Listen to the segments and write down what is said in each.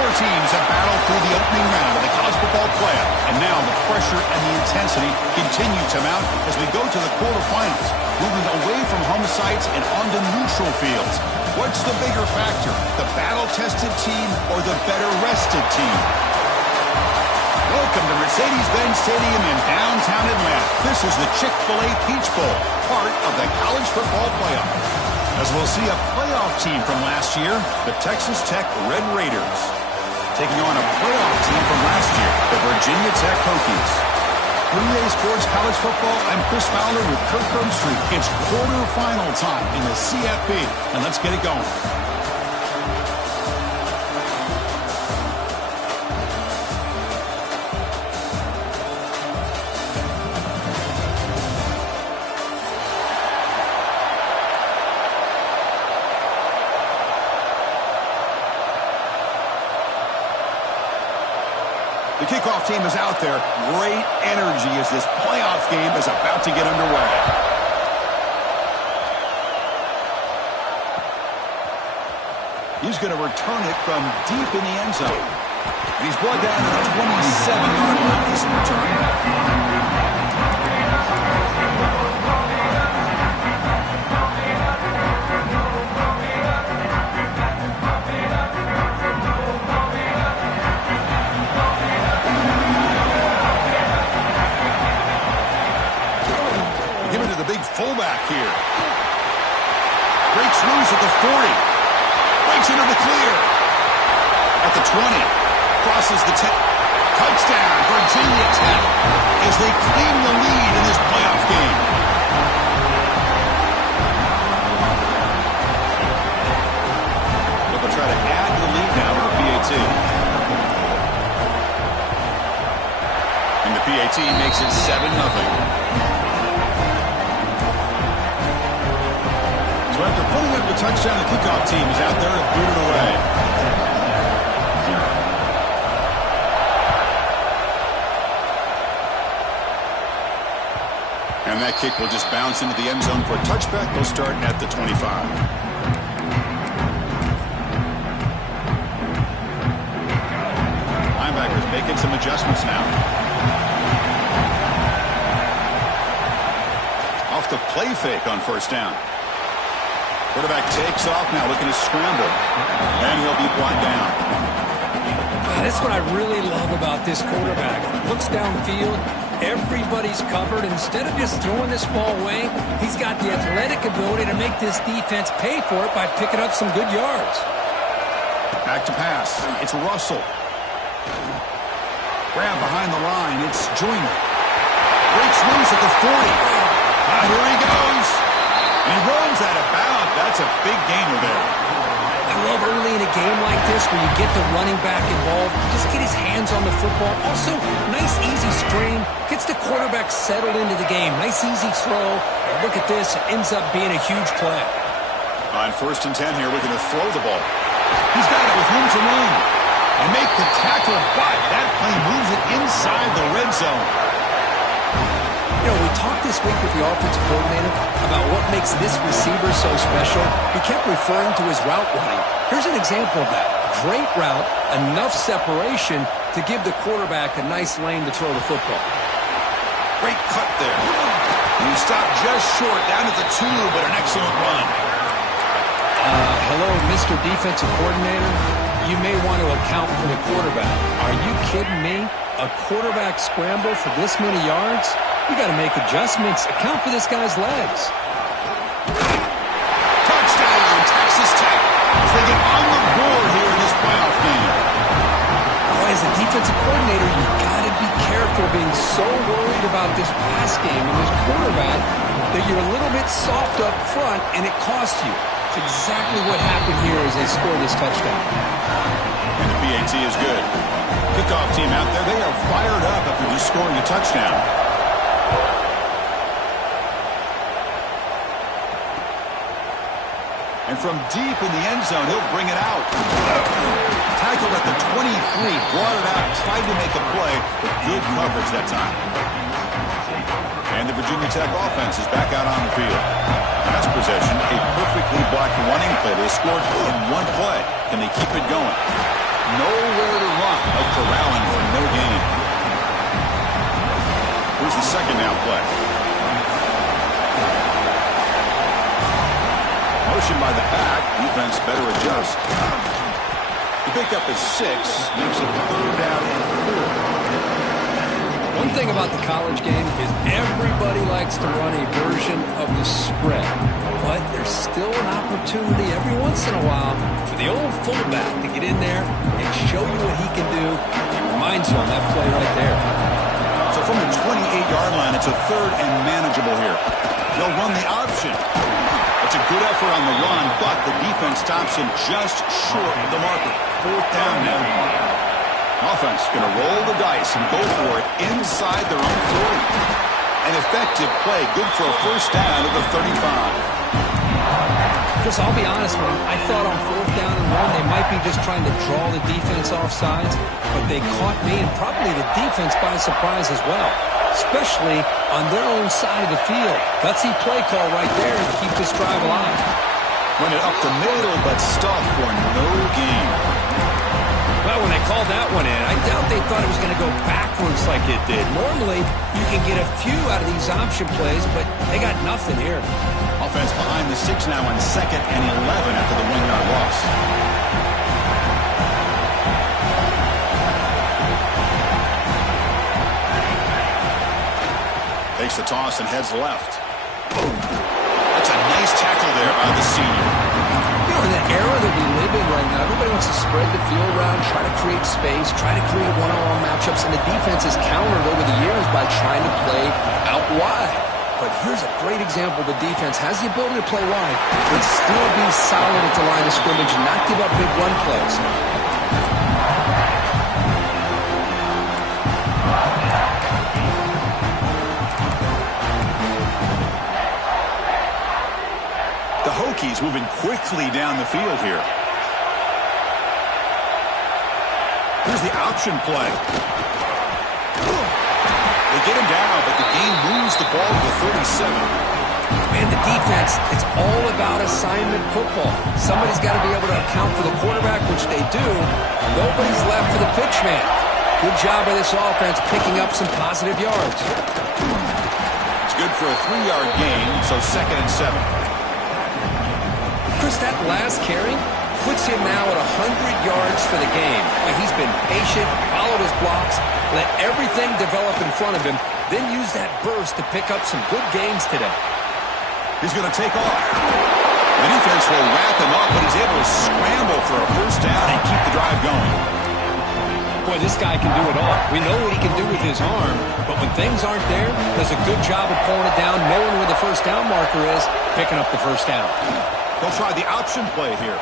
Four teams have battled through the opening round of the college football playoff, and now the pressure and the intensity continue to mount as we go to the quarterfinals, moving away from home sites and onto neutral fields. What's the bigger factor, the battle-tested team or the better-rested team? Welcome to Mercedes-Benz Stadium in downtown Atlanta. This is the Chick-fil-A Peach Bowl, part of the college football playoff. As we'll see a playoff team from last year, the Texas Tech Red Raiders, taking on a playoff team from last year, the Virginia Tech Hokies. EA Sports College Football, I'm Chris Fowler with Kirk Herbstreit. It's quarterfinal time in the CFP, and let's get it going. The kickoff team is out there. Great energy as this playoff game is about to get underway. He's going to return it from deep in the end zone. And he's brought down to the 27-yard line. This return. Fullback here. Breaks loose at the 40. Breaks into the clear. At the 20. Crosses the 10. Touchdown, Virginia Tech, as they claim the lead in this playoff game. They'll try to add the lead now to the PAT. And the PAT makes it 7-0. After putting up the touchdown, the kickoff team is out there to boot it away. And that kick will just bounce into the end zone for a touchback. They'll start at the 25. Linebackers making some adjustments now. Off the play fake on first down. Quarterback takes off now, looking to scramble. And he'll be brought down. That's what I really love about this quarterback. Looks downfield, everybody's covered. Instead of just throwing this ball away, he's got the athletic ability to make this defense pay for it by picking up some good yards. Back to pass. It's Russell. Grab behind the line. It's Joyner. Breaks loose at the 40. Here he goes. And he runs out of bounds. That's a big gainer there. I love early in a game like this where you get the running back involved. Just get his hands on the football. Also, nice, easy screen. Gets the quarterback settled into the game. Nice, easy throw. And look at this. It ends up being a huge play. On 1st and 10 here, we're going to throw the ball. He's got it with room to run. And make the tackle, but that play moves it inside the red zone. You know, we talked this week with the offensive coordinator about what makes this receiver so special. He kept referring to his route running. Here's an example of that. Great route, enough separation to give the quarterback a nice lane to throw the football. Great cut there. He stopped just short, down at the 2, but an excellent run. Hello, Mr. Defensive Coordinator. You may want to account for the quarterback. Are you kidding me? A quarterback scramble for this many yards? You got to make adjustments. Account for this guy's legs. Touchdown, Texas Tech, as they get on the board here in this playoff game. Oh, as a defensive coordinator, you've got to be careful being so worried about this pass game and this quarterback that you're a little bit soft up front, and it costs you. It's exactly what happened here as they scored this touchdown. And the PAT is good. Kickoff team out there, they are fired up after just scoring a touchdown. And from deep in the end zone, he'll bring it out. Tackled at the 23, brought it out, tried to make a play, but good coverage that time. And the Virginia Tech offense is back out on the field. Last possession, a perfectly blocked running play. They scored in one play. Can they keep it going? Nowhere to run. A corralling for no gain. Here's the second down play. Motion by the back. Defense better adjust. The pickup is 6. Makes it 3rd down and 4. One thing about the college game is everybody likes to run a version of the spread. But there's still an opportunity every once in a while for the old fullback to get in there and show you what he can do. It reminds you on that play right there. So from the 28-yard line, it's a 3rd and manageable here. They'll run the option. It's a good effort on the run, but the defense stops him just short of the marker. 4th down now. Offense going to roll the dice and go for it inside their own 40. An effective play, good for a 1st down at the 35. Chris, I'll be honest with you. I thought on 4th down and 1, they might be just trying to draw the defense off sides, but they caught me and probably the defense by surprise as well, especially on their own side of the field. Gutsy play call right there to keep this drive alive. Run it up the middle, but stuff for no gain. Well, when they called that one in, I doubt they thought it was going to go backwards like it did. Normally, you can get a few out of these option plays, but they got nothing here. Offense behind the 6 now on 2nd and 11 after the 1-yard loss. Takes the toss and heads left. That's a nice tackle there by the senior. You know, in the era that we live in right now, everybody wants to spread the field around, try to create space, try to create one-on-one matchups, and the defense has countered over the years by trying to play out wide. But here's a great example. The defense has the ability to play wide, but still be solid at the line of scrimmage and not give up big run plays. The Hokies moving quickly down the field here. Here's the option play. They get him down, but the game moves the ball to the 37. Man, the defense, it's all about assignment football. Somebody's got to be able to account for the quarterback, which they do. Nobody's left for the pitch man. Good job by this offense picking up some positive yards. It's good for a 3-yard gain, so 2nd and 7. Chris, that last carry puts him now at 100 yards for the game. He's been patient, followed his blocks, let everything develop in front of him, then use that burst to pick up some good gains today. He's going to take off. The defense will wrap him up, but he's able to scramble for a 1st down and keep the drive going. Boy, this guy can do it all. We know what he can do with his arm, but when things aren't there, does a good job of pulling it down, knowing where the 1st down marker is, picking up the 1st down. They'll try the option play here.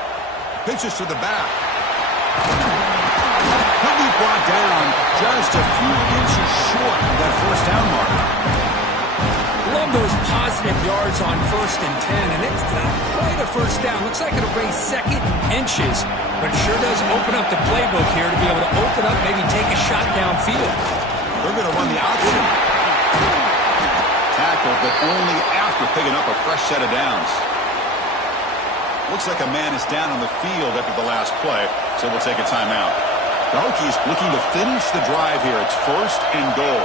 Pitches to the back. He'll be brought down just a few inches short of that 1st down marker. Love those positive yards on 1st and 10, and it's not quite a 1st down. Looks like it'll bring 2nd inches, but it sure does open up the playbook here to be able to open up, maybe take a shot downfield. They're going to run the option. Tackle, but only after picking up a fresh set of downs. Looks like a man is down on the field after the last play, so we'll take a timeout. The Hokies looking to finish the drive here. It's 1st and goal.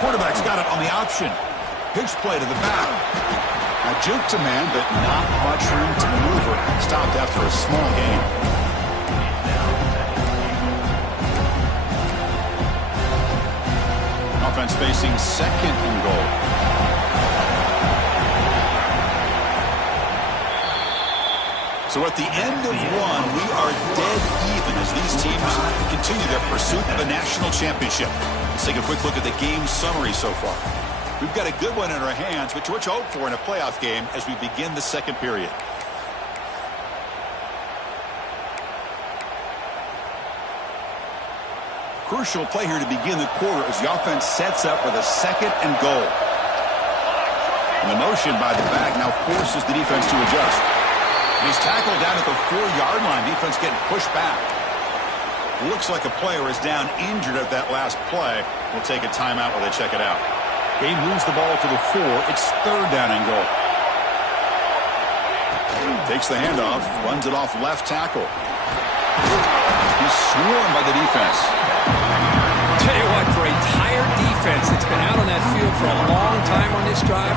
Quarterback's got it on the option. Pitch play to the back. Now juke to man, but not much room to maneuver. Stopped after a small gain. Offense facing 2nd and goal. So at the end of 1, we are dead even as these teams continue their pursuit of a national championship. Let's take a quick look at the game summary so far. We've got a good one in our hands, which we're to hope for in a playoff game as we begin the 2nd period. Crucial play here to begin the quarter as the offense sets up with a 2nd and goal. And the motion by the back now forces the defense to adjust. He's tackled down at the 4-yard line. Defense getting pushed back. Looks like a player is down injured at that last play. We'll take a timeout while they check it out. He moves the ball to the 4. It's 3rd down and goal. Takes the handoff, runs it off left tackle. He's swarmed by the defense. Tell you what, for a tired defense that's been out on that field for a long time on this drive,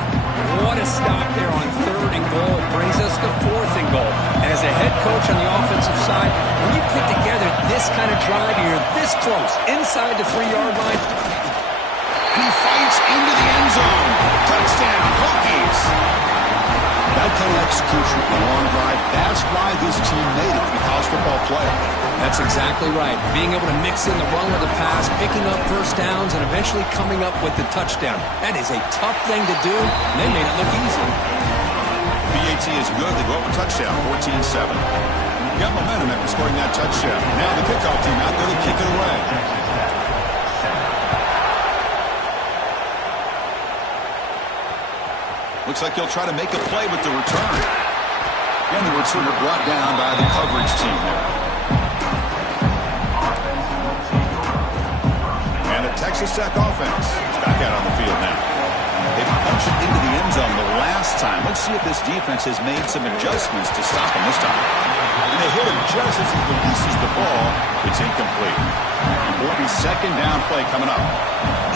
what a stop there on 3rd and goal. It brings us to 4th and goal. And as a head coach on the offensive side, when you put together this kind of drive, you're this close, inside the 3-yard line. He fights into the end zone. Touchdown, Hokies. That kind of execution for a long drive, that's why this team made it to the college football playoff. That's exactly right. Being able to mix in the run with the pass, picking up first downs, and eventually coming up with the touchdown. That is a tough thing to do, and they made it look easy. BAT is good. They go up a touchdown, 14-7. Got momentum after scoring that touchdown. Now the kickoff team out there to kick it away. Looks like he'll try to make a play with the return. And the returner brought down by the coverage team there. And a Texas Tech offense is back out on the field now. They punched it into the end zone the last time. Let's see if this defense has made some adjustments to stop him this time. And they hit him just as he releases the ball. It's incomplete. Important 2nd down play coming up.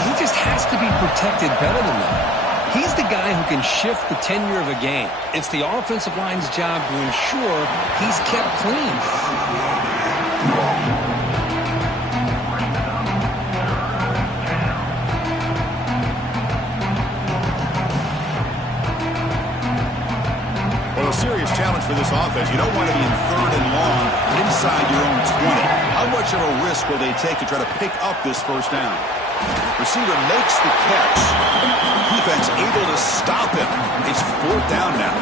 He just has to be protected better than that. He's the guy who can shift the tenure of a game. It's the offensive line's job to ensure he's kept clean. Well, a serious challenge for this offense. You don't want to be in 3rd and long inside your own 20. How much of a risk will they take to try to pick up this first down? Receiver makes the catch. Defense able to stop him. It's 4th down now.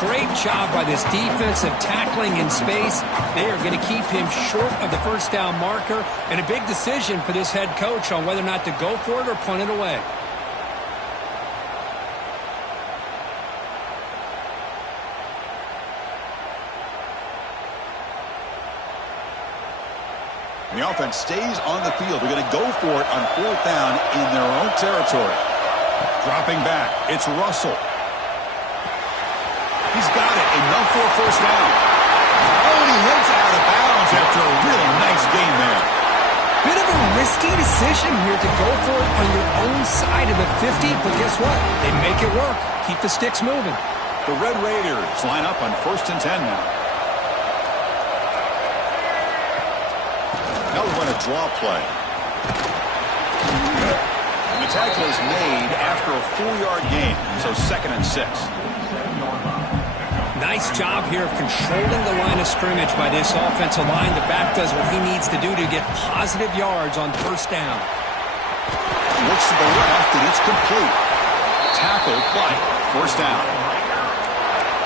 Great job by this defensive tackling in space. They are going to keep him short of the first down marker, and a big decision for this head coach on whether or not to go for it or punt it away. The offense stays on the field. They're going to go for it on 4th down in their own territory. Dropping back, it's Russell. He's got it, enough for a first down. Oh, and he heads out of bounds after a really nice gain there. Bit of a risky decision here to go for it on your own side of the 50, but guess what? They make it work. Keep the sticks moving. The Red Raiders line up on 1st and 10 now. Now we run a draw play. And the tackle is made after a 4-yard gain, so 2nd and 6. Nice job here of controlling the line of scrimmage by this offensive line. The back does what he needs to do to get positive yards on first down. Looks to the left, and it's complete. Tackled, but first down.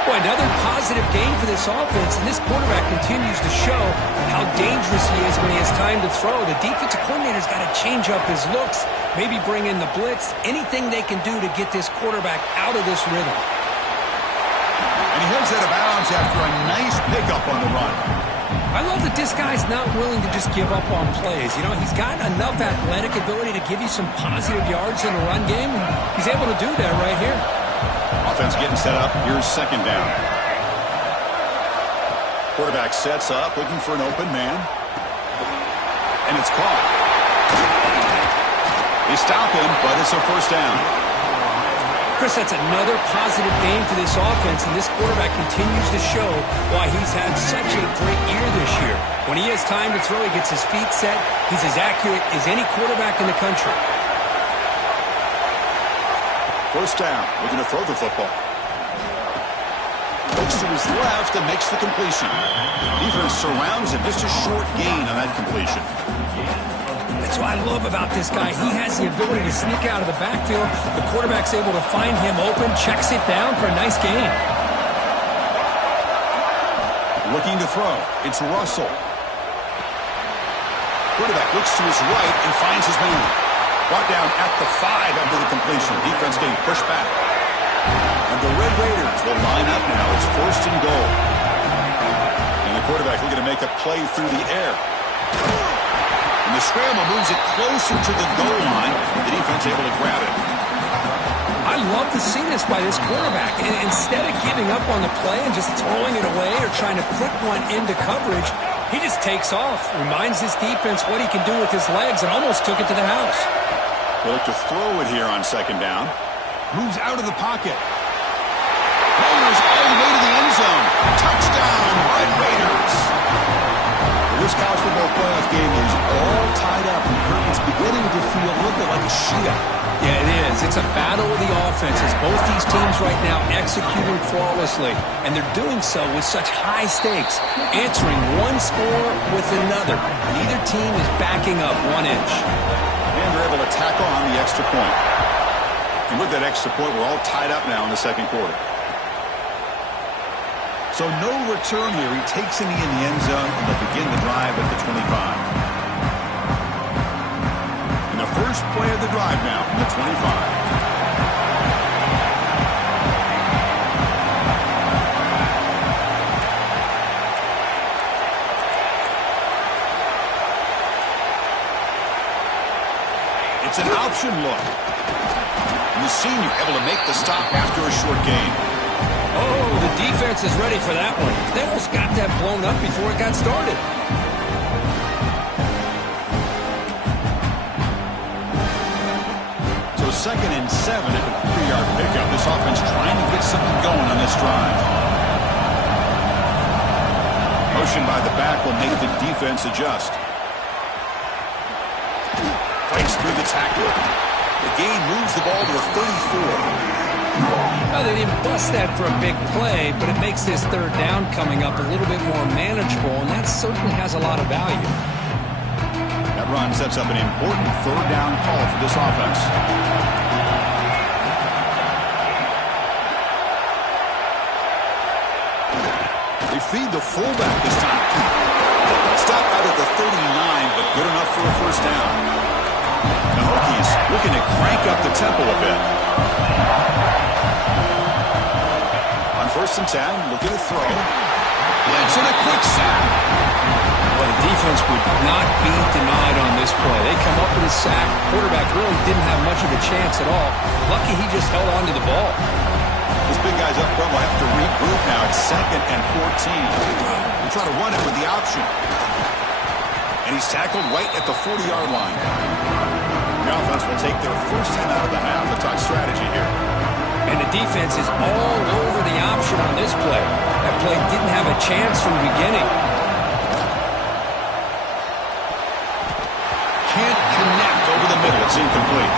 Boy, another positive gain for this offense, and this quarterback continues to show how dangerous he is when he has time to throw. The defensive coordinator's got to change up his looks, maybe bring in the blitz, anything they can do to get this quarterback out of this rhythm. And he heads out of bounds after a nice pickup on the run. I love that this guy's not willing to just give up on plays. You know, he's got enough athletic ability to give you some positive yards in the run game, and he's able to do that right here. Offense getting set up. Here's 2nd down. Quarterback sets up, looking for an open man. And it's caught. They stop him, but it's a first down. Chris, that's another positive game for this offense, and this quarterback continues to show why he's had such a great year this year. When he has time to throw, he gets his feet set. He's as accurate as any quarterback in the country. First down, looking to throw the football. Looks to his left and makes the completion. Defense surrounds him, just a short gain on that completion. That's what I love about this guy. He has the ability to sneak out of the backfield. The quarterback's able to find him open, checks it down for a nice gain. Looking to throw. It's Russell. Quarterback looks to his right and finds his man. Brought down at the 5 after the completion. Defense getting pushed back. And the Red Raiders will line up now. It's 1st and goal. And the quarterback looking to make a play through the air. And the scramble moves it closer to the goal line. The defense able to grab it. I love to see this by this quarterback. And instead of giving up on the play and just throwing it away or trying to put one into coverage, He just takes off, reminds his defense what he can do with his legs, and almost took it to the house. They look to throw it here on second down. Moves out of the pocket. Raiders all the way to the end zone. Touchdown, Red Raiders. This college football playoff game is all tied up, and it's beginning to feel a little bit like a shootout. Yeah, it is. It's a battle of the offenses. Both these teams right now executing flawlessly, and they're doing so with such high stakes, answering one score with another. Neither team is backing up 1 inch. And they're able to tackle on the extra point. And with that extra point, we're all tied up now in the second quarter. So no return here. He takes it in the end zone, and they'll begin the drive at the 25. And the first play of the drive now from the 25. It's an option look. And the senior able to make the stop after a short gain. Oh, the defense is ready for that one. They almost got that blown up before it got started. So 2nd and 7 at the 3-yard pickup. This offense trying to get something going on this drive. Motion by the back will make the defense adjust. Fights through the tackle. The gain moves the ball to the 34. Well, they didn't bust that for a big play, but it makes this third down coming up a little bit more manageable, and that certainly has a lot of value. That run sets up an important third down call for this offense. They feed the fullback this time. Stop out at the 39, but good enough for a first down. The Hokies looking to crank up the tempo a bit. On 1st and 10, looking to throw. Blitz and a quick sack. Well, the defense would not be denied on this play. They come up with a sack. Quarterback really didn't have much of a chance at all. Lucky he just held on to the ball. This big guy's up front will have to regroup now. It's 2nd and 14. We'll try to run it with the option. And he's tackled right at the 40-yard line. The offense will take their first time out of the half. Let's talk strategy here. And the defense is all over the option on this play. That play didn't have a chance from the beginning. Can't connect over the middle. It's incomplete.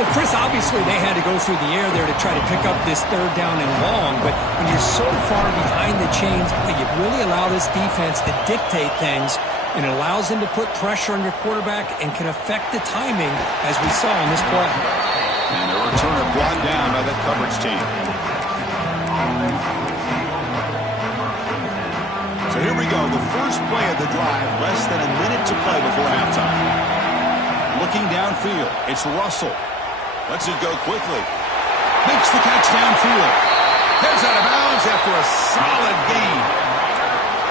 Well, Chris, obviously they had to go through the air there to try to pick up this third down and long, but when you're so far behind the chains, you really allow this defense to dictate things, and it allows them to put pressure on your quarterback and can affect the timing, as we saw in this play. And the returner brought down by that coverage team. So here we go, the first play of the drive, less than a minute to play before halftime. Looking downfield, it's Russell. Lets it go quickly. Makes the catch downfield. Heads out of bounds after a solid gain.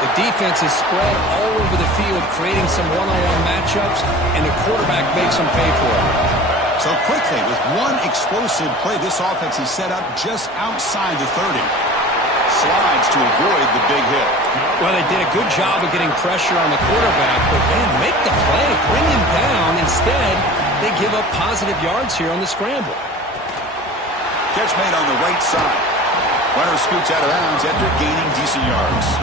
The defense is spread all over the field, creating some one-on-one matchups, and the quarterback makes them pay for it. So quickly, with one explosive play, this offense is set up just outside the 30. Slides to avoid the big hit. Well, they did a good job of getting pressure on the quarterback, but they didn't make the play, bring him down. Instead, they give up positive yards here on the scramble. Catch made on the right side. Runner scoots out of bounds after gaining decent yards.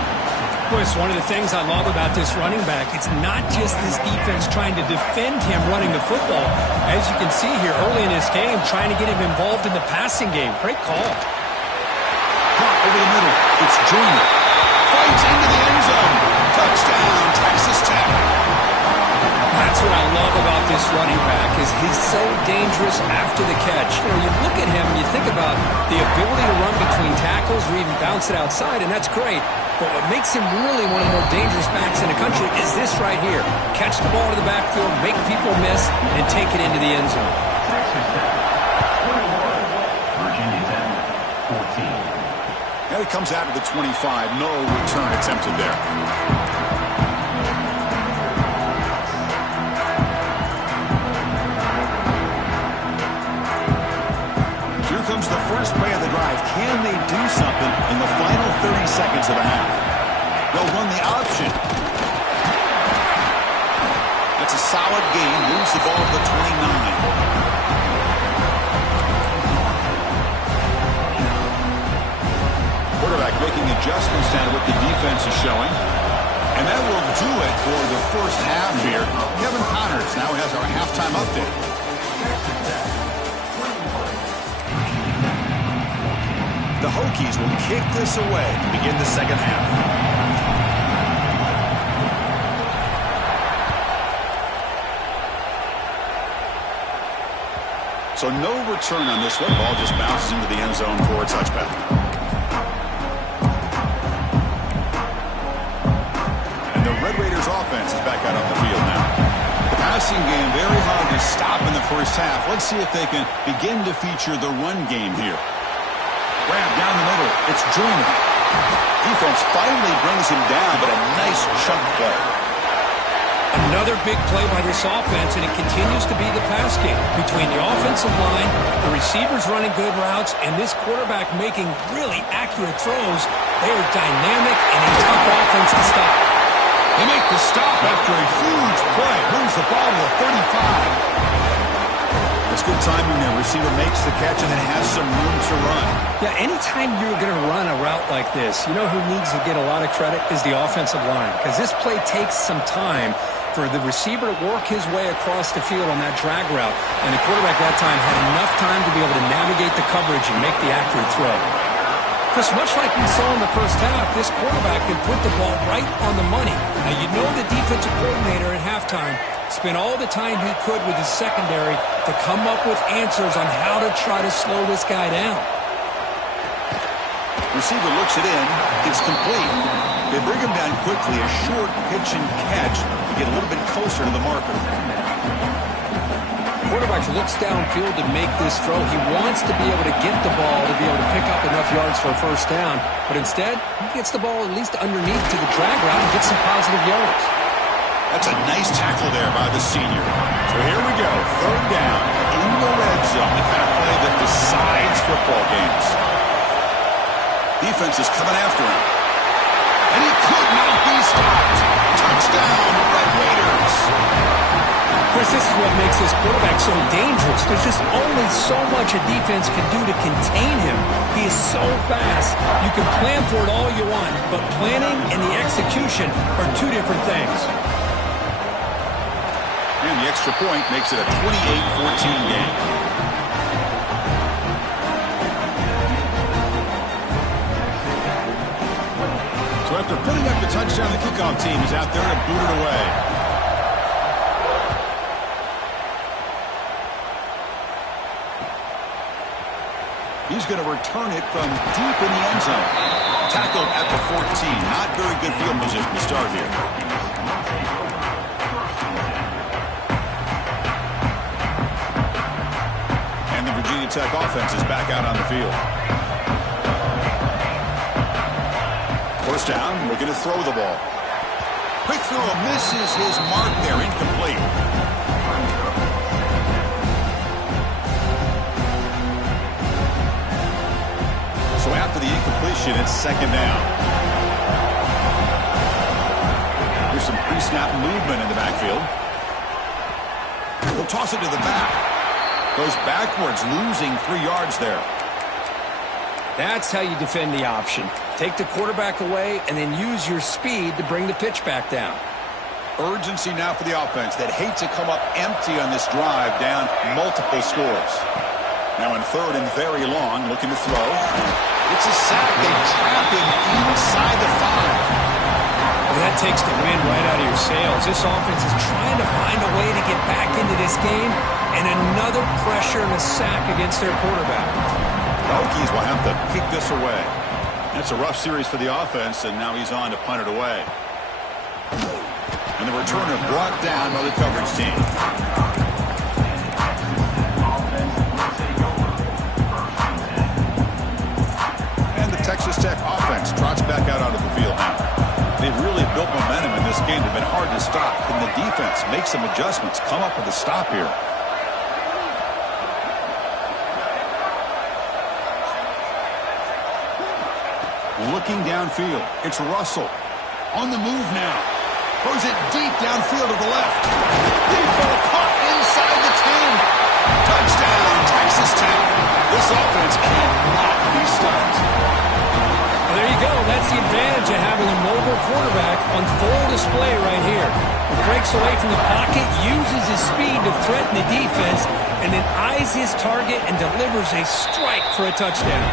Boy, it's one of the things I love about this running back. It's not just this defense trying to defend him running the football. As you can see here early in this game, trying to get him involved in the passing game. Great call. Caught over the middle. It's Joyner. Fights into the end zone. Touchdown, Texas Tech. That's what I love about this running back is he's so dangerous after the catch. You know, you look at him and you think about the ability to run between tackles or even bounce it outside, and that's great. But what makes him really one of the more dangerous backs in the country is this right here. Catch the ball to the backfield, make people miss, and take it into the end zone. Now he comes out of the 25. No return attempted there. Here comes the first play of the drive. Can they do something in the final 30 seconds of the half? They'll run the option. That's a solid gain. Moves the ball to the 29. Quarterback making adjustments down to what the defense is showing. And that will do it for the first half here. Kevin Connors now has our halftime update. The Hokies will kick this away to begin the second half. So no return on this one. Ball just bounces into the end zone for a touchback. Red Raiders offense is back out on the field now. The passing game very hard to stop in the first half. Let's see if they can begin to feature the run game here. Grab down the middle. It's Joyner. Defense finally brings him down, but a nice chunk play. Another big play by this offense, and it continues to be the pass game between the offensive line, the receivers running good routes, and this quarterback making really accurate throws. They are dynamic and a tough offense to stop. They make the stop after a huge play. Moves the ball to the 35. That's good timing there. Receiver makes the catch and then has some room to run. Yeah, anytime you're going to run a route like this, you know who needs to get a lot of credit is the offensive line. Because this play takes some time for the receiver to work his way across the field on that drag route. And the quarterback that time had enough time to be able to navigate the coverage and make the accurate throw. Chris, much like we saw in the first half, this quarterback can put the ball right on the money. Now, you know the defensive coordinator at halftime spent all the time he could with his secondary to come up with answers on how to try to slow this guy down. Receiver looks it in. It's complete. They bring him down quickly. A short pitch and catch to get a little bit closer to the marker. Quarterback looks downfield to make this throw. He wants to be able to get the ball to be able to pick up enough yards for a first down. But instead, he gets the ball at least underneath to the drag route and gets some positive yards. That's a nice tackle there by the senior. So here we go. Third down in the red zone. The kind of play that decides football games. Defense is coming after him. And he could not be stopped. Touchdown, Red Raiders. Chris, this is what makes this quarterback so dangerous. There's just only so much a defense can do to contain him. He is so fast. You can plan for it all you want, but planning and the execution are two different things. And the extra point makes it a 28-14 game. So after putting up the touchdown, the kickoff team is out there to boot it away. He's going to return it from deep in the end zone. Tackled at the 14. Not very good field position to start here. And the Virginia Tech offense is back out on the field. First down, looking to throw the ball. Quick throw, misses his mark there, incomplete. So after the incompletion, it's second down. There's some pre-snap movement in the backfield. He'll toss it to the back. Goes backwards, losing 3 yards there. That's how you defend the option. Take the quarterback away and then use your speed to bring the pitch back down. Urgency now for the offense that hate to come up empty on this drive, down multiple scores. Now in third and very long, looking to throw. It's a sack. They trap him inside the 5. Well, that takes the wind right out of your sails. This offense is trying to find a way to get back into this game, and another pressure and a sack against their quarterback. The Hokies will have to kick this away. That's a rough series for the offense, and now he's on to punt it away. And the returner brought down by the coverage team. Texas Tech offense trots back out onto the field now. They've really built momentum in this game. They've been hard to stop. Can the defense make some adjustments, come up with a stop here? Looking downfield. It's Russell. On the move now. Throws it deep downfield to the left. Deep ball caught inside the 10. Touchdown, Texas Tech. This offense cannot be stopped. Well, there you go. That's the advantage of having a mobile quarterback on full display right here. He breaks away from the pocket, uses his speed to threaten the defense, and then eyes his target and delivers a strike for a touchdown.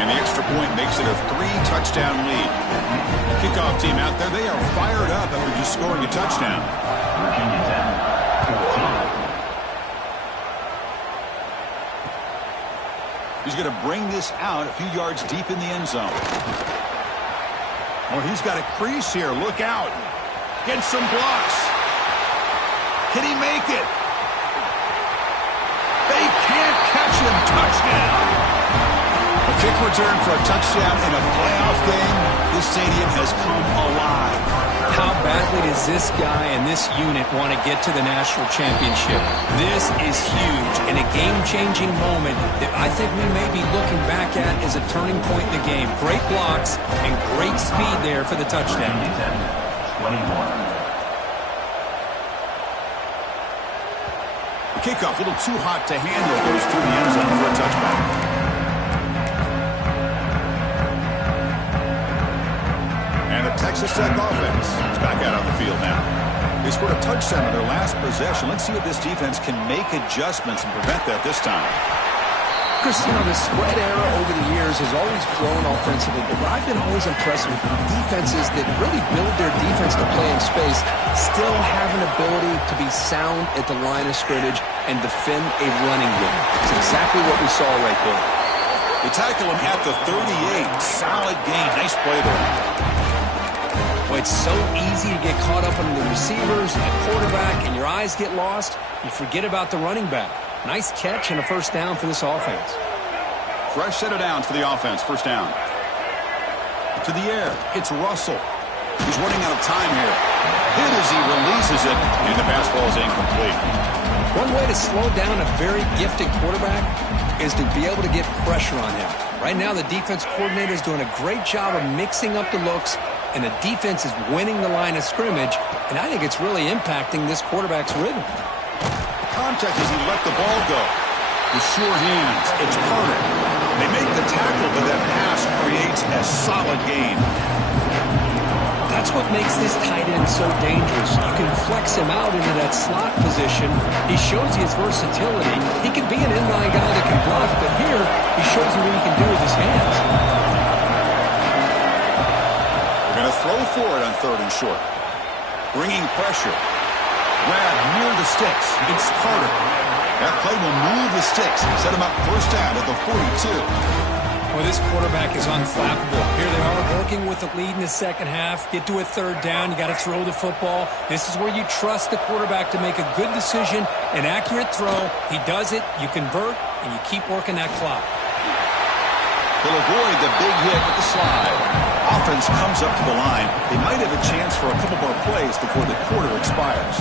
And the extra point makes it a 3-touchdown lead. Kickoff team out there, they are fired up after just scoring a touchdown. He's going to bring this out a few yards deep in the end zone. Oh, he's got a crease here. Look out. Get some blocks. Can he make it? They can't catch him. Touchdown. A kick return for a touchdown in a playoff game. This stadium has come alive. How badly does this guy and this unit want to get to the national championship? This is huge and a game-changing moment that I think we may be looking back at as a turning point in the game. Great blocks and great speed there for the touchdown. 21. The kickoff a little too hot to handle, goes through the end zone for a touchback. And the Texas Tech offense is back out on the field now. They scored a touchdown in their last possession. Let's see if this defense can make adjustments and prevent that this time. Chris, the spread era over the years has always grown offensively, but I've been always impressed with defenses that really build their defense to play in space, still have an ability to be sound at the line of scrimmage and defend a running game. It's exactly what we saw right there. They tackle him at the 38. Solid gain. Nice play there. Well, it's so easy to get caught up on the receivers and the quarterback, and your eyes get lost. You forget about the running back. Nice catch and a first down for this offense. Fresh set of downs for the offense. First down. To the air. It's Russell. He's running out of time here. Hit as he releases it, and the pass ball is incomplete. One way to slow down a very gifted quarterback is to be able to get pressure on him. Right now, the defense coordinator is doing a great job of mixing up the looks, and the defense is winning the line of scrimmage, and I think it's really impacting this quarterback's rhythm. Contact as he let the ball go. With sure hands, it's Carter. They make the tackle, but that pass creates a solid gain. That's what makes this tight end so dangerous. You can flex him out into that slot position. He shows his versatility. He can be an inline guy that can block, but here he shows you what he can do with his hands. They're going to throw for it on 3rd and short. Bringing pressure. Grab near the sticks. It's Carter. That play will move the sticks. Set him up first down at the 42. Well, this quarterback is unflappable. Here they are working with the lead in the second half. Get to a 3rd down. You got to throw the football. This is where you trust the quarterback to make a good decision, an accurate throw. He does it. You convert, and you keep working that clock. He'll avoid the big hit with the slide. Offense comes up to the line. They might have a chance for a couple more plays before the quarter expires.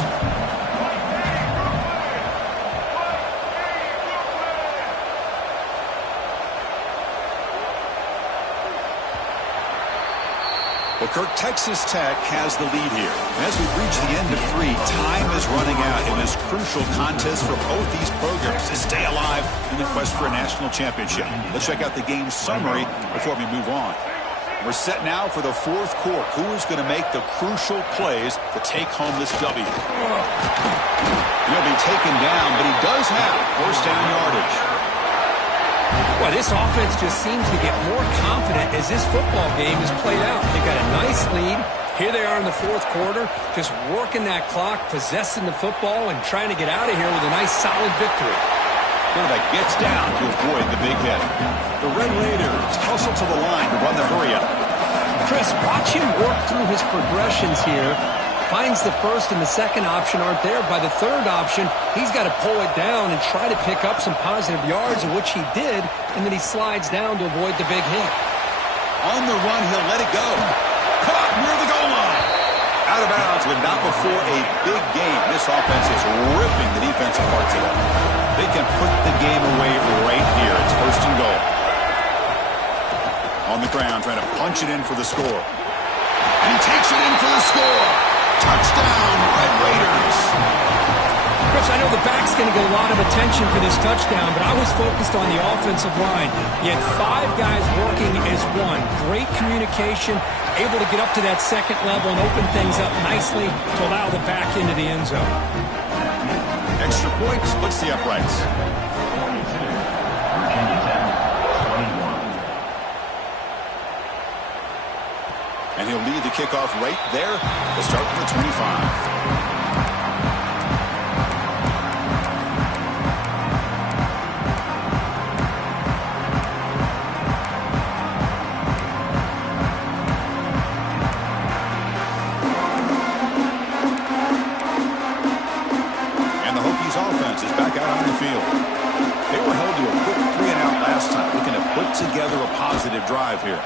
Well, Kirk, Texas Tech has the lead here. And as we reach the end of 3, time is running out in this crucial contest for both these programs to stay alive in the quest for a national championship. Let's check out the game summary before we move on. We're set now for the 4th quarter. Who is going to make the crucial plays to take home this W? He'll be taken down, but he does have first down yardage. Well, this offense just seems to get more confident as this football game is played out. They've got a nice lead. Here they are in the 4th quarter, just working that clock, possessing the football, and trying to get out of here with a nice, solid victory. Quarterback gets down to avoid the big hit. The Red Raiders hustle to the line to run the hurry-up. Chris, watch him work through his progressions here. Finds the first and the second option aren't there. By the 3rd option, he's got to pull it down and try to pick up some positive yards, of which he did, and then he slides down to avoid the big hit. On the run, he'll let it go. Caught near the goal line. Out of bounds, but not before a big game. This offense is ripping the defense apart today. They can put the game away right here. It's 1st and goal. On the ground, trying to punch it in for the score. And he takes it in for the score. Touchdown, Red Raiders. Chris, I know the back's going to get a lot of attention for this touchdown, but I was focused on the offensive line. You had 5 guys working as one. Great communication, able to get up to that second level and open things up nicely to allow the back into the end zone. Extra point splits the uprights. 22. Virginia Tech, 21. And he'll lead the kickoff right there. We'll start with the 25. Together a positive drive here.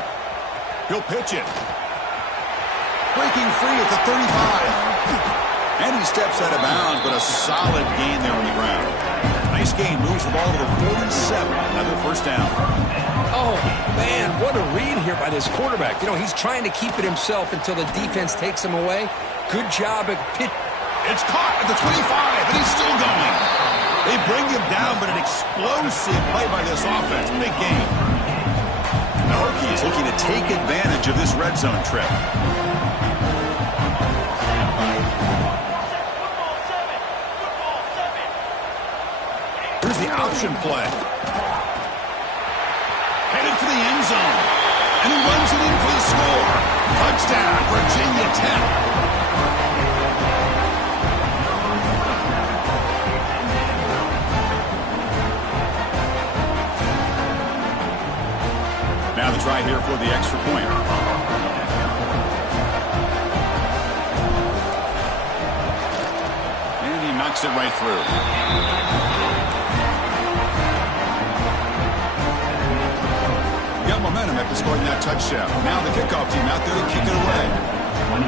He'll pitch it. Breaking free at the 35. And he steps out of bounds, but a solid gain there on the ground. Nice gain. Moves the ball to the 47. Another first down. Oh, man, what a read here by this quarterback. You know, he's trying to keep it himself until the defense takes him away. Good job at pitch. It's caught at the 25, and he's still going. They bring him down, but an explosive play by this offense. Big game. The Hokies looking to take advantage of this red zone trip. Here's the option play. Headed for the end zone. And he runs it in for the score. Touchdown, Virginia Tech. Now the try here for the extra point. And he knocks it right through. Got momentum after scoring that touchdown. Now the kickoff team out there to kick it away. 28.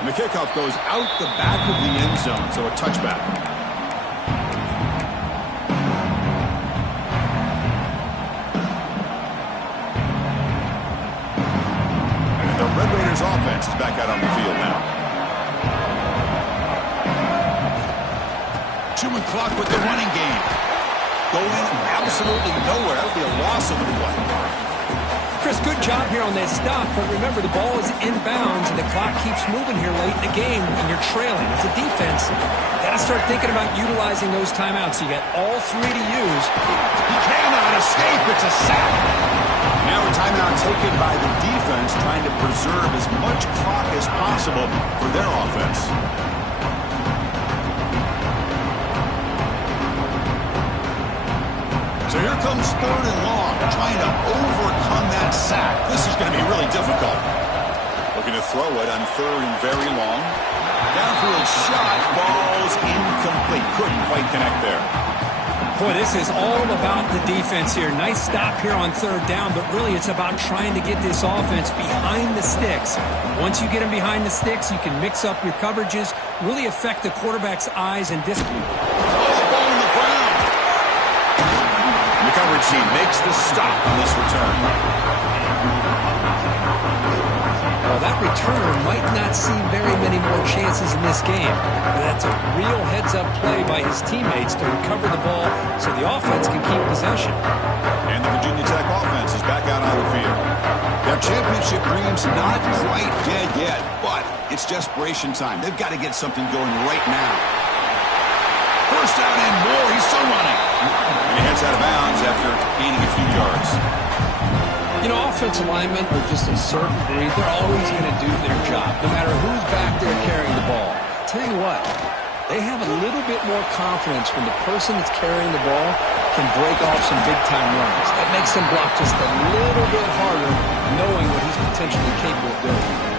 And the kickoff goes out the back of the end zone, so a touchback. Offense is back out on the field now. Chewing clock with the running game. Going absolutely nowhere. That'll be a loss of the play. Chris, good job here on that stop, but remember the ball is inbounds and the clock keeps moving here late in the game and you're trailing. As a defense, you got to start thinking about utilizing those timeouts. You got all 3 to use. He cannot escape. It's a sack. Now a timeout taken by the defense, trying to preserve as much clock as possible for their offense. So here comes 3rd and long, trying to overcome that sack. This is going to be really difficult. Looking to throw it on 3rd and very long. Downfield shot, falls incomplete. Couldn't quite connect there. Boy, this is all about the defense here. Nice stop here on 3rd down, but really it's about trying to get this offense behind the sticks. Once you get them behind the sticks, you can mix up your coverages, really affect the quarterback's eyes and distance. Ball on the ground. And the coverage team makes the stop on this return. Well, that returner might not see very many more chances in this game. But that's a real heads-up play by his teammates to recover the ball so the offense can keep possession. And the Virginia Tech offense is back out on the field. Their championship dreams not quite dead yet, but it's desperation time. They've got to get something going right now. First down and more. He's still running. And he heads out of bounds after gaining a few yards. You know, offensive linemen are just a certain breed. They're always going to do their job, no matter who's back there carrying the ball. I'll tell you what, they have a little bit more confidence when the person that's carrying the ball can break off some big-time runs. That makes them block just a little bit harder, knowing what he's potentially capable of doing.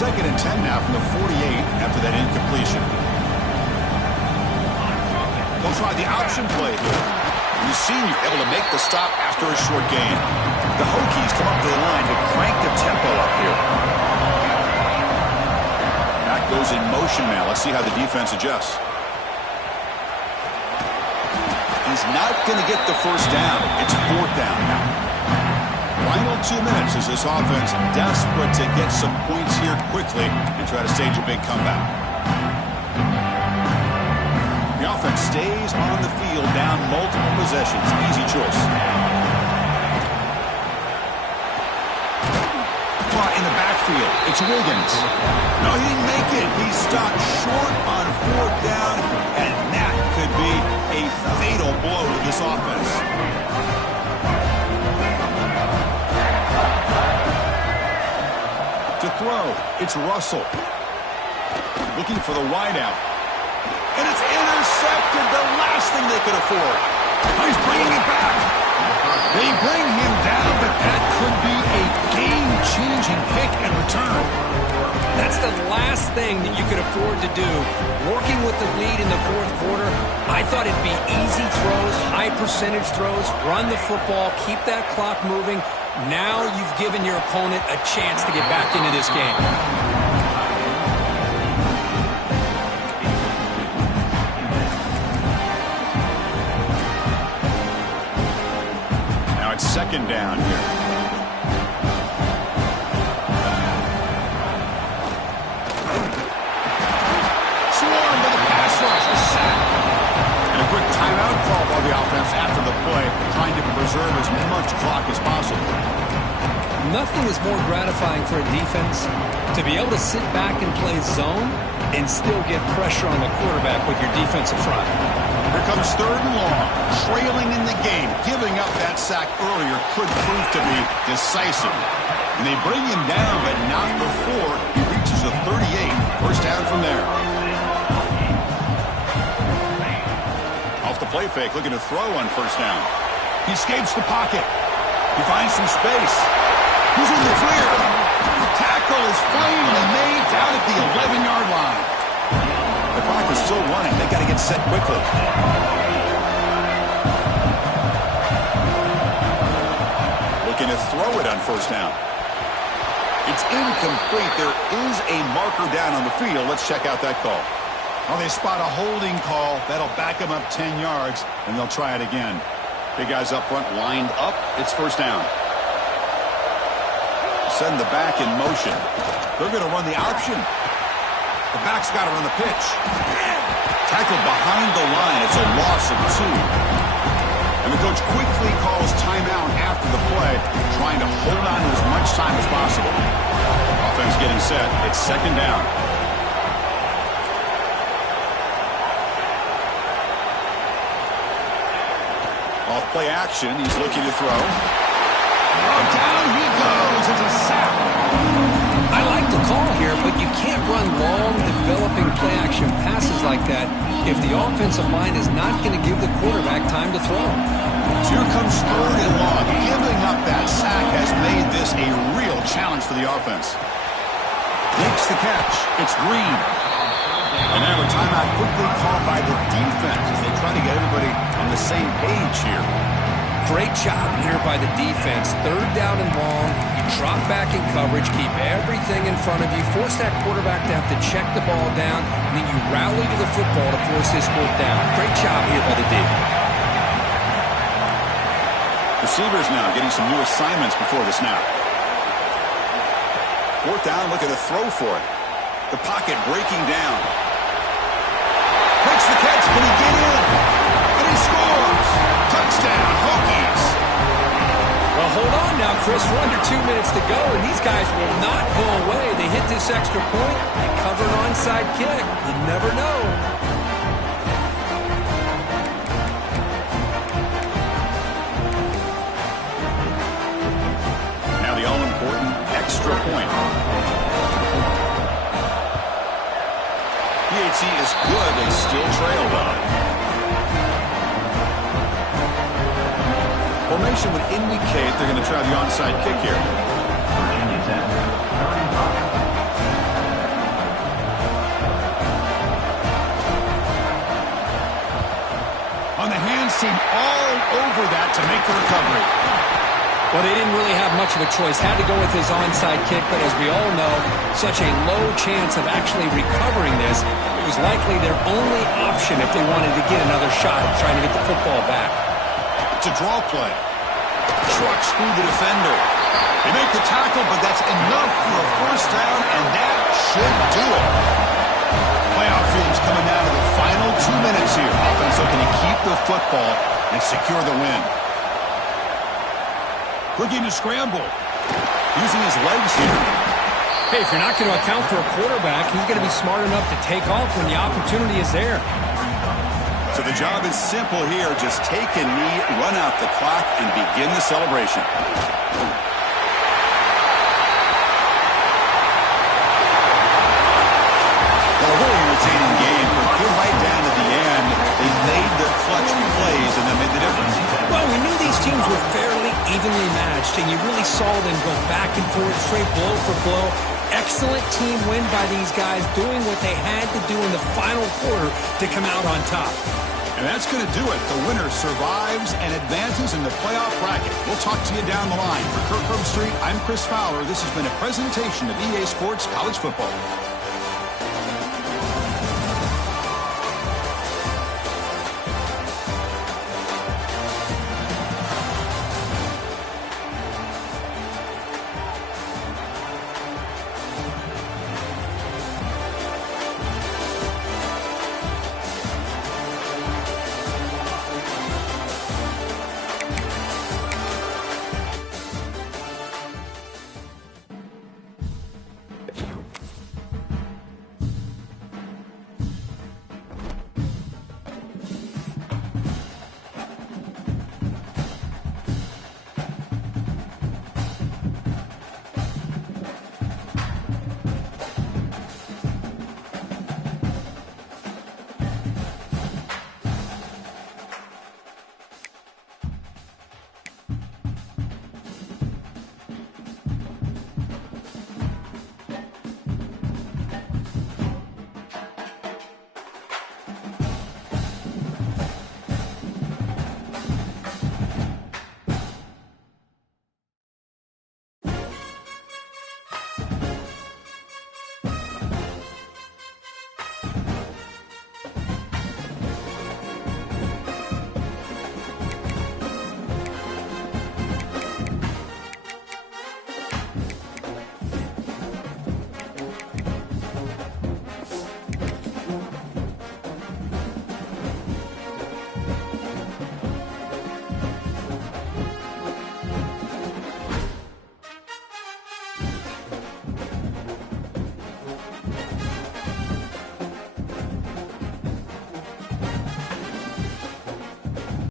Second and 10 now from the 48 after that incompletion. They'll try the option play here. The senior able to make the stop after a short gain. The Hokies come up to the line to crank the tempo up here. That goes in motion now. Let's see how the defense adjusts. He's not going to get the first down. It's fourth down now. Final 2 minutes as this offense desperate to get some points here quickly and try to stage a big comeback. The offense stays on the field down multiple possessions. Easy choice. Caught in the backfield. It's Wiggins. No, he didn't make it. He stopped short on fourth down, and that could be a fatal blow to this offense. To throw, it's Russell. Looking for the wideout. And it's intercepted, the last thing they could afford. Oh, he's bringing it back. They bring him down, but that could be a game-changing pick and return. That's the last thing that you could afford to do. Working with the lead in the fourth quarter, I thought it'd be easy throws, high percentage throws, run the football, keep that clock moving. Now you've given your opponent a chance to get back into this game. Now it's second down here. Swarmed by the pass rush, a sack. And a quick timeout call by the offense after the play, trying to preserve as much clock as possible. Nothing is more gratifying for a defense to be able to sit back and play zone and still get pressure on the quarterback with your defensive front. Here comes third and long, trailing in the game. Giving up that sack earlier could prove to be decisive. And they bring him down, but not before he reaches the 38. First down from there. Off the play fake, looking to throw on first down. He escapes the pocket. He finds some space. He's in the clear. The tackle is finally made down at the 11-yard line. The clock is still running. They got to get set quickly. Looking to throw it on first down. It's incomplete. There is a marker down on the field. Let's check out that call. Oh, they spot a holding call. That'll back them up 10 yards, and they'll try it again. Big guys up front lined up. It's first down. Send the back in motion. They're going to run the option. The back's got to run the pitch. Tackled behind the line. It's a loss of 2. And the coach quickly calls timeout after the play, trying to hold on to as much time as possible. Offense getting set. It's second down. Off play action. He's looking to throw. Oh, down he goes. It's a sack. I like the call here, but you can't run long, developing play-action passes like that if the offensive line is not going to give the quarterback time to throw. Here comes third and long. Giving up that sack has made this a real challenge for the offense. Makes the catch. It's Green. And now a timeout quickly called by the defense as they try to get everybody on the same page here. Great job here by the defense. Third down and long. You drop back in coverage, keep everything in front of you, force that quarterback to have to check the ball down, and then you rally to the football to force this fourth down. Great job here by the D. Receivers now getting some new assignments before the snap. Fourth down, looking to throw for it. The pocket breaking down. Makes the catch. Can he get in? And he scores. Touchdown, Hokies. Well, hold on now, Chris. We're under 2 minutes to go, and these guys will not go away. They hit this extra point and cover an onside kick. You never know. Now the all-important extra point. PAT is good. They still trail, though. Formation would indicate they're going to try the onside kick here. Virginia Tech, starting five. On the hands team all over that to make the recovery. Well, they didn't really have much of a choice. Had to go with his onside kick, but as we all know, such a low chance of actually recovering this. It was likely their only option if they wanted to get another shot at trying to get the football back. It's a draw play. Trucks through the defender. They make the tackle, but that's enough for a first down, and that should do it. Playoff film's coming down to the final 2 minutes here. Offense looking to keep the football and secure the win. Looking to scramble. Using his legs here. Hey, if you're not going to account for a quarterback, he's going to be smart enough to take off when the opportunity is there. So the job is simple here. Just take a knee, run out the clock, and begin the celebration. Well, a really irritating game, but good right down to the end. They made the clutch plays, and that made the difference. Well, we knew these teams were fairly evenly matched, and you really saw them go back and forth, straight blow for blow. Excellent team win by these guys, doing what they had to do in the final quarter to come out on top. And that's going to do it. The winner survives and advances in the playoff bracket. We'll talk to you down the line. For Kirk Herbstreit, I'm Chris Fowler. This has been a presentation of EA Sports College Football.